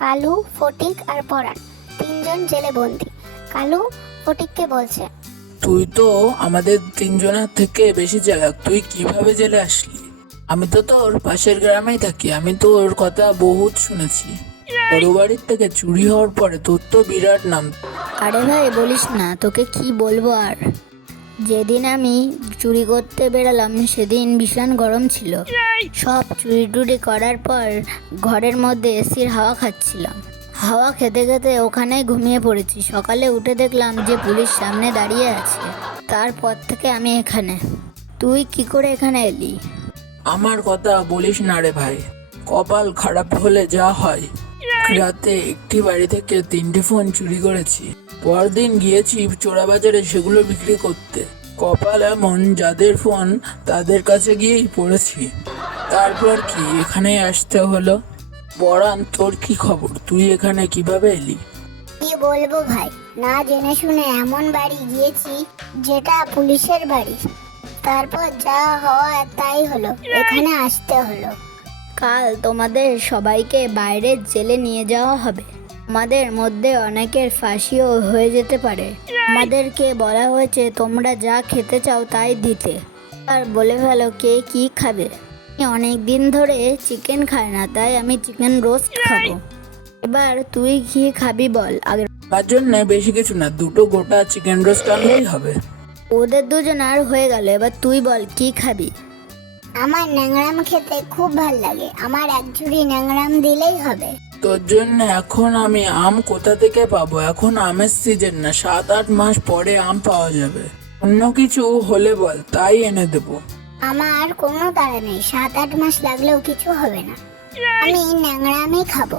কালু, ফটিক আর পরাণ তিনজন জেলে বন্দি। কালু ফটিককে বলছে, তুই তো আমাদের তিনজনের থেকে বেশি চালাক, তুই কিভাবে জেলে আসলি? আমি তো তোর পাশের গ্রামেই থাকি, আমি তোর কথা বহুত শুনেছি। বড় বাড়ির থেকে চুরি হওয়ার পরে তোর তো বিরাট নাম। আরে ভাই বলিস না, তোকে কি বলবো আর। যেদিন আমি চুরি করতে বেরালাম সেদিন ভীষণ গরম ছিল। সব চুরি টুরি করার পর ঘরের মধ্যে এসির হাওয়া খাচ্ছিলাম। হাওয়া খেতে খেতে ওখানেই ঘুমিয়ে পড়েছি। সকালে উঠে দেখলাম যে পুলিশ সামনে দাঁড়িয়ে আছে। তারপর থেকে আমি এখানে। তুই কি করে এখানে এলি? আমার কথা বলিস না রে ভাই, কপাল খারাপ হলে যা হয়। রাতে একটি বাড়ি থেকে 3টে ফোন চুরি করেছি। পরদিন গিয়েছি চোরাবাজারে সেগুলো বিক্রি করতে। কপাল এমন, যাদের ফোন তাদের কাছে গিয়েই পড়েছি। তারপর কি এখানে আসতে হলো। পরাণ, তোর কি খবর? তুই এখানে কিভাবে এলি? কি বলবো ভাই, না জেনে শুনে এমন বাড়ি গিয়েছি যেটা পুলিশের বাড়ি। তারপর যা হওয়া তাই হলো, এখানে আসতে হলো। কাল তোমাদের সবাইকে বাইরের জেলে নিয়ে যাওয়া হবে। আমাদের মধ্যে অনেকের ফাঁসিও হয়ে যেতে পারে। আমাদেরকে বলা হয়েছে তোমরা যা খেতে চাও তাই দিতে। আর বলে ফেলো কে কি খাবে। আমি অনেক দিন ধরে চিকেন খাই না, তাই আমি চিকেন রোস্ট খাবো। এবার তুই কি খাবি বল আগে। তার জন্য বেশি কিছু না, 2টো গোটা চিকেন রোস্ট আনলেই হবে। ওদের দুজন আর হয়ে গেল, এবার তুই বল কি খাবি। আমার ন্যাংরাম খেতে খুব ভাল লাগে, আমার এক ঝুড়ি ন্যাংরাম দিলেই হবে। তোর জন্য এখন আমি আম কোথা থেকে পাবো? এখন আমের সিজন না, 7-8 মাস পরে আম পাওয়া যাবে। অন্য কিছু হলে বল, তাই এনে দেবো। আমার কোনো তাড়া নেই, 7-8 মাস লাগলেও কিছু হবে না। আমি ন্যাংরামই খাবো।